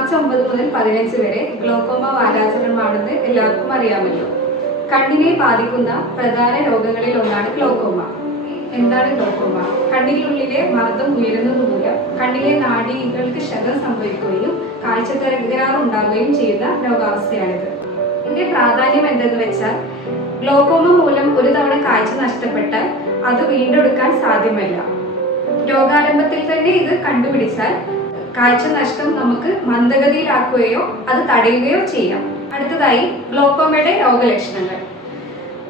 March 9 മുതൽ 15 വരെ glaucoma വാരാചരണമാണെന്ന് എല്ലാവർക്കും അറിയാമല്ലോ. കണ്ണിനെ ബാധിക്കുന്ന പ്രധാന രോഗങ്ങളിൽ ഒന്നാണ് ഗ്ലോക്കോമ. എന്താണ് ഗ്ലോക്കോമ? കണ്ണിനുള്ളിലെ മർദ്ദം ഉയരുന്നത് മൂലം കണ്ണിലെ നാഡികൾക്ക് ക്ഷതം സംഭവിക്കുകയും കാഴ്ച തകരാറുണ്ടാവുകയും ചെയ്യുന്ന രോഗാവസ്ഥയാണിത്. ഇതിന്റെ പ്രാധാന്യം എന്തെന്ന് വെച്ചാൽ, ഗ്ലോക്കോമ മൂലം ഒരു തവണ കാഴ്ച നഷ്ടപ്പെട്ടാൽ അത് വീണ്ടെടുക്കാൻ സാധ്യമല്ല. രോഗാരംഭത്തിൽ തന്നെ ഇത് കണ്ടുപിടിച്ചാൽ കാഴ്ച നഷ്ടം നമുക്ക് മന്ദഗതിയിലാക്കുകയോ അത് തടയുകയോ ചെയ്യാം. അടുത്തതായി ഗ്ലോക്കോമയുടെ രോഗലക്ഷണങ്ങൾ.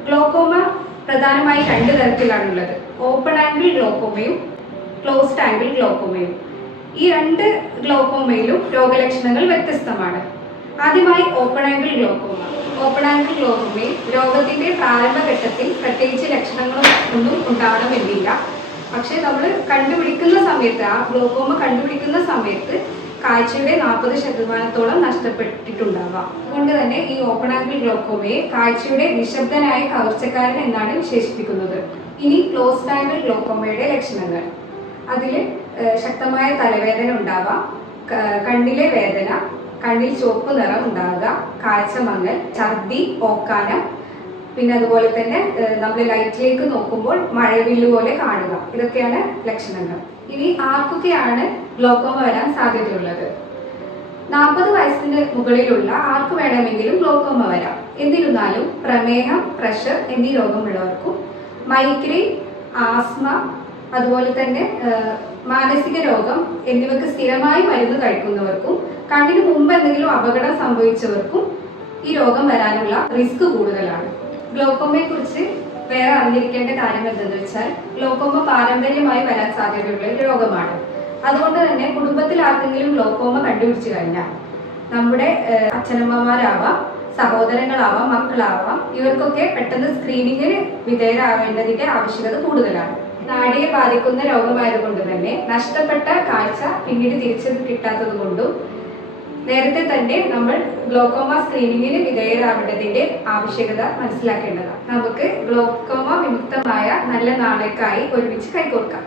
ഗ്ലോക്കോമ പ്രധാനമായി 2 തരത്തിലാണുള്ളത്: ഓപ്പൺ ആംഗിൾ ഗ്ലോക്കോമയും ക്ലോസ്ഡ് ആംഗിൾ ഗ്ലോക്കോമയും. ഈ 2 ഗ്ലോക്കോമയിലും രോഗലക്ഷണങ്ങൾ വ്യത്യസ്തമാണ്. ആദ്യമായി open angle glaucoma. Open angle ഗ്ലോക്കോമയിൽ രോഗത്തിന്റെ പ്രാരംഭഘട്ടത്തിൽ പ്രത്യേകിച്ച് ലക്ഷണങ്ങളൊന്നും ഉണ്ടാവണമെന്നില്ല. പക്ഷെ നമ്മൾ കണ്ടുപിടിക്കുന്ന സമയത്ത്, ആ ഗ്ലോക്കോമ കണ്ടുപിടിക്കുന്ന സമയത്ത് കാഴ്ചയുടെ 40% നഷ്ടപ്പെട്ടിട്ടുണ്ടാവാം. അതുകൊണ്ട് തന്നെ ഈ ഓപ്പൺ ആംഗിൾ ഗ്ലോക്കോമയെ കാഴ്ചയുടെ നിശബ്ദനായ കവർച്ചക്കാരൻ എന്നാണ് വിശേഷിപ്പിക്കുന്നത്. ഇനി ക്ലോസ്ഡ് ആംഗിൾ ഗ്ലോക്കോമയുടെ ലക്ഷണങ്ങൾ. അതിൽ ശക്തമായ തലവേദന ഉണ്ടാവാം, കണ്ണിലെ വേദന, കണ്ണിൽ ചുവപ്പ് നിറം ഉണ്ടാവുക, കാഴ്ച മങ്ങൽ, ഛർദി, ഓക്കാനം, പിന്നെ അതുപോലെ തന്നെ നമ്മൾ ലൈറ്റിലേക്ക് നോക്കുമ്പോൾ മഴവില്ല് പോലെ കാണുക. ഇതൊക്കെയാണ് ലക്ഷണങ്ങൾ. ഇനി ആർക്കൊക്കെയാണ് ഗ്ലോക്കോമ വരാൻ സാധ്യതയുള്ളത്? 40 വയസ്സിന് മുകളിലുള്ള ആർക്ക് വേണമെങ്കിലും ഗ്ലോക്കോമ വരാം. എന്നിരുന്നാലും പ്രമേഹം, പ്രഷർ എന്നീ രോഗമുള്ളവർക്കും, മൈഗ്രെയിൻ, ആസ്മ, അതുപോലെ തന്നെ മാനസിക രോഗം എന്നിവയ്ക്ക് സ്ഥിരമായി മരുന്ന് കഴിക്കുന്നവർക്കും, കണ്ണിന് മുമ്പ് എന്തെങ്കിലും അപകടം സംഭവിച്ചവർക്കും ഈ രോഗം വരാനുള്ള റിസ്ക് കൂടുതലാണ്. ഗ്ലോക്കോമയെ കുറിച്ച് വേറെ അറിഞ്ഞിരിക്കേണ്ട കാര്യം എന്തെന്ന് വെച്ചാൽ, ഗ്ലോക്കോമ പാരമ്പര്യമായി വരാൻ സാധ്യതയുള്ള ഒരു രോഗമാണ്. അതുകൊണ്ട് തന്നെ കുടുംബത്തിൽ ആർക്കെങ്കിലും ഗ്ലോക്കോമ കണ്ടുപിടിച്ചു കഴിഞ്ഞാൽ നമ്മുടെ അച്ഛനമ്മമാരാവാം, സഹോദരങ്ങളാവാം, മക്കളാവാം, ഇവർക്കൊക്കെ പെട്ടെന്ന് സ്ക്രീനിങ്ങിന് വിധേയരാവേണ്ടതിന്റെ ആവശ്യകത കൂടുതലാണ്. നാഡിയെ ബാധിക്കുന്ന രോഗമായതുകൊണ്ട് തന്നെ നഷ്ടപ്പെട്ട കാഴ്ച പിന്നീട് തിരിച്ചു കിട്ടാത്തത് കൊണ്ടും നേരത്തെ തന്നെ നമ്മൾ ഗ്ലോക്കോമ സ്ക്രീനിങ്ങിന് വിധേയരാവേണ്ടതിന്റെ ആവശ്യകത മനസ്സിലാക്കേണ്ടതാണ്. നമുക്ക് ഗ്ലോക്കോമ വിമുക്തമായ നല്ല നാളേക്കായി ഒരുമിച്ച് കൈകോർക്കാം.